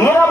ಏನಪ್ಪ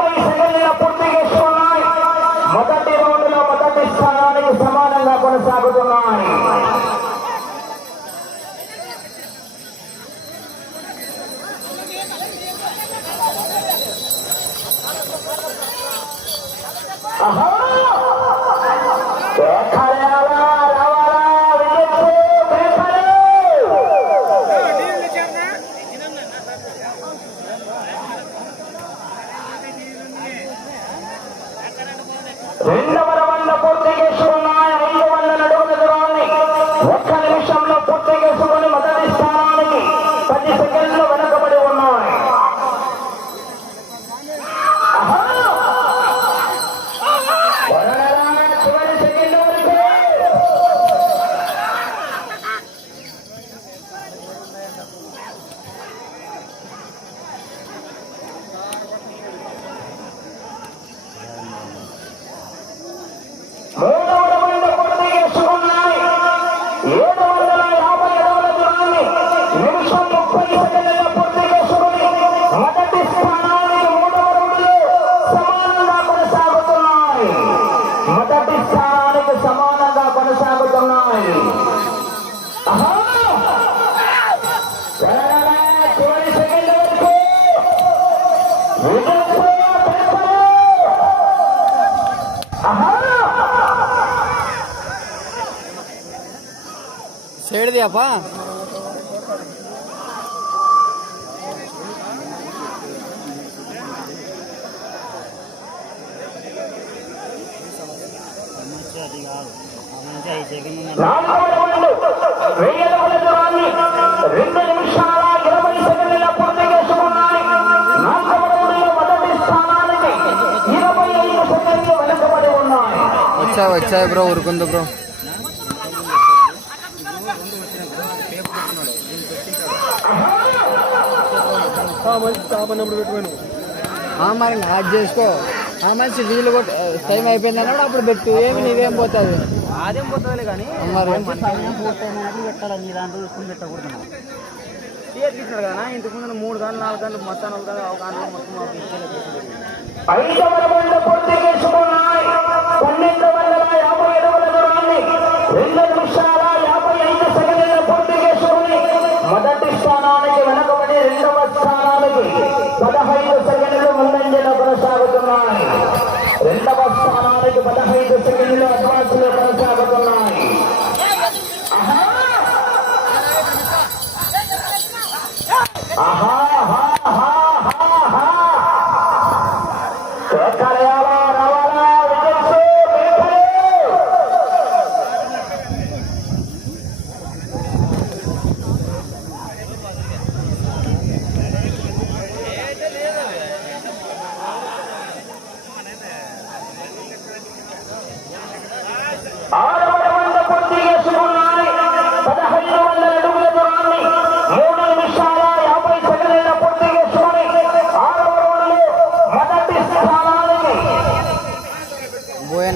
సైడ్ది అప్పా అది కాదు మంచి ఐదు సెకండ్ నాలుగవ రౌండ్ వెయ్యి అడుగుల దూరాన్ని రెండు నిమిషాల ఇరవై సెకండ్ల పూర్తి చేసుకున్నాయి నాలుగవ రౌండ్లో మొదటి స్థానానికి ఇరవై వచ్చాయి బ్రో ఊరుకుంది బ్రో మరి యాడ్ చేసుకో. ఆ మనిషి వీలు కొట్టి టైం అయిపోయింది అన్నాడు అప్పుడు పెట్టు. ఏమి నీవేం పోతుంది? అదేం పోతుంది కానీ మరి. పెట్టాలి నీ దాంట్లో చూసుకుని పెట్టకూడదు తీసినాడు కదా ఇంతకు ముందు మూడు గంటలు నాలుగు గంటలు మొత్తం నాలుగు గంటలు ఒక గంటలు మొత్తం రౌండ్ నిమిషాల యాభై ఐదు సెకండ్ల పూర్తి చేసుకుని మొదటి స్థానానికి వెనకబడి రెండవ స్థానానికి పదహైదు సెకండ్లు ముందంజలో కొనసాగుతున్నాయి. రెండవ స్థానానికి పదహైదు సెకండ్లు అడ్వాన్స్లో కొనసాగుతున్నాయి.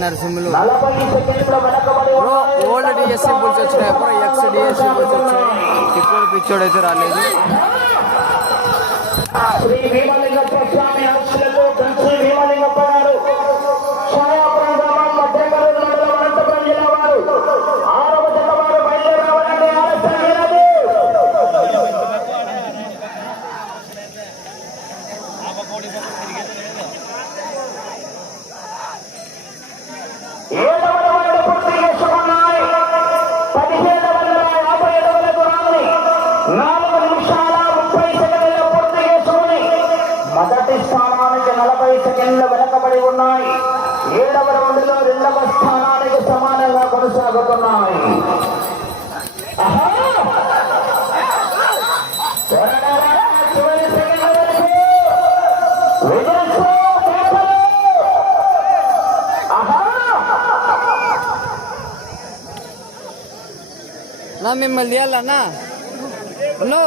నరసింహులు నలభై సెకండ్ల వెనకబడి బ్రో ఉన్నాయి. ఓల్డ్ డిఎస్సీ బుల్స్ వచ్చినాయి బ్రో ఎక్స్ డిఎస్సీ బుల్స్ వచ్చాయి ఇప్పుడు పిచ్చోడు అయితే రాలేదు నా మిమ్మల్ని తీయాలన్నా హలో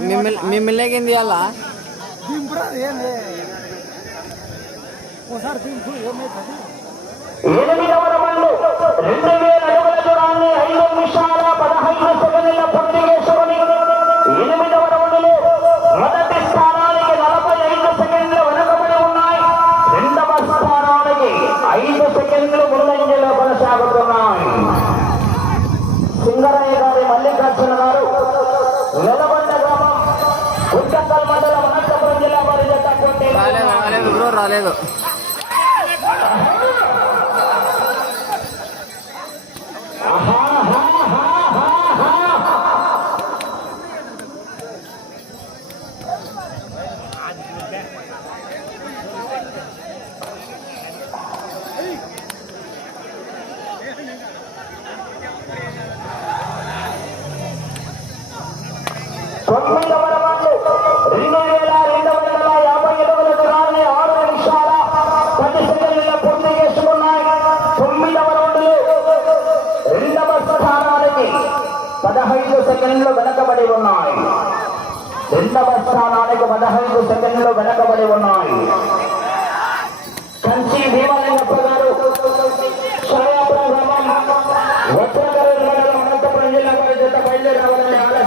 మిమ్మల్ని మిమ్మల్ని ఏం తీయాలా? ఒకసారి రెండు వేల అడుగుల దూరాన్ని ఐదు నిమిషాలు ஆஹா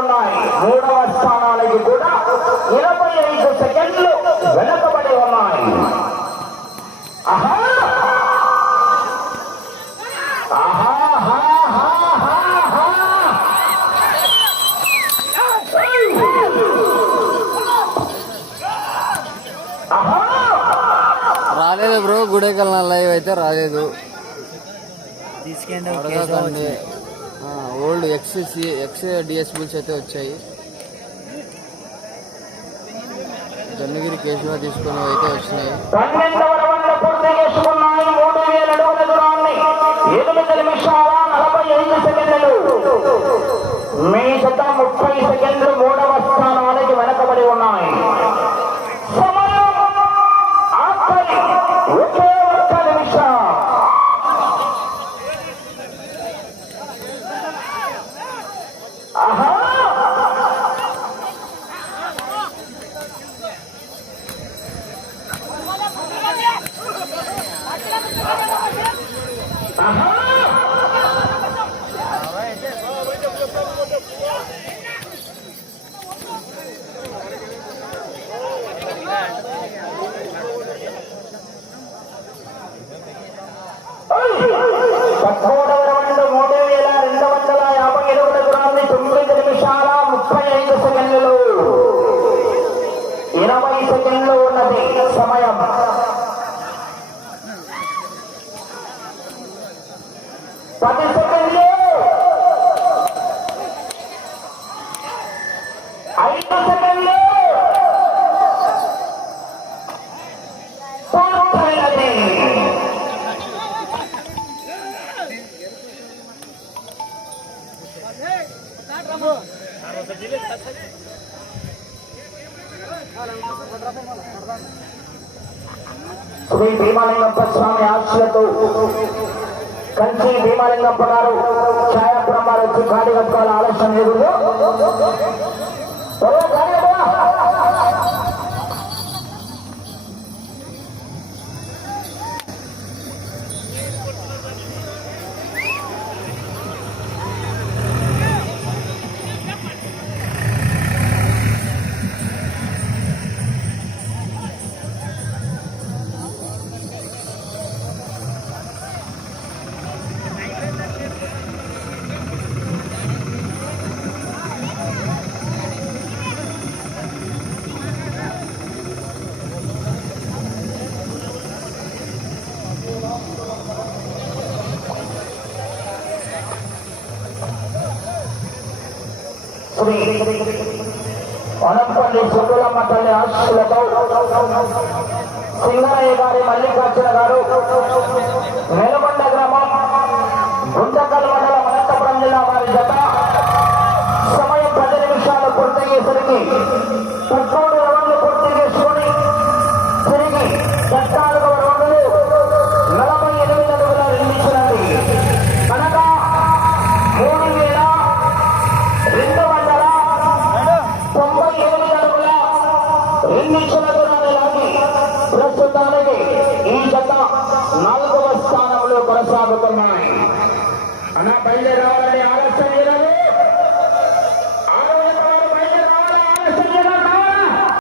ఉన్నాయి. మూడవ స్థానానికి కూడా ఇరవై ఐదు సెకండ్లు వెనకబడి ఉన్నాయి. రాలేదు బ్రో గుడేకల్ లైవ్ అయితే రాలేదు. తీసుకెళ్ళి ఓల్డ్ ఎక్స్ ఎక్స్ డిఎస్బుల్స్ అయితే వచ్చాయి. జన్నగిరి కేసులో తీసుకుని అయితే వచ్చినాయి. ముప్పై సెకండ్లు. Aha! శ్రీ భీమాలింగప్ప స్వామి ఆశలతో కంచి భీమాలింగప్ప గారు ఛాయాపురం వారు వచ్చి ఖాళీ కట్టుకోవాలి ఆలస్యం లేదు శ్రీ వనంపల్లి సుబ్బులమ్మ తల్లి ఆశీస్సులతో సింగరయ్య గారి మల్లికార్జున గారు.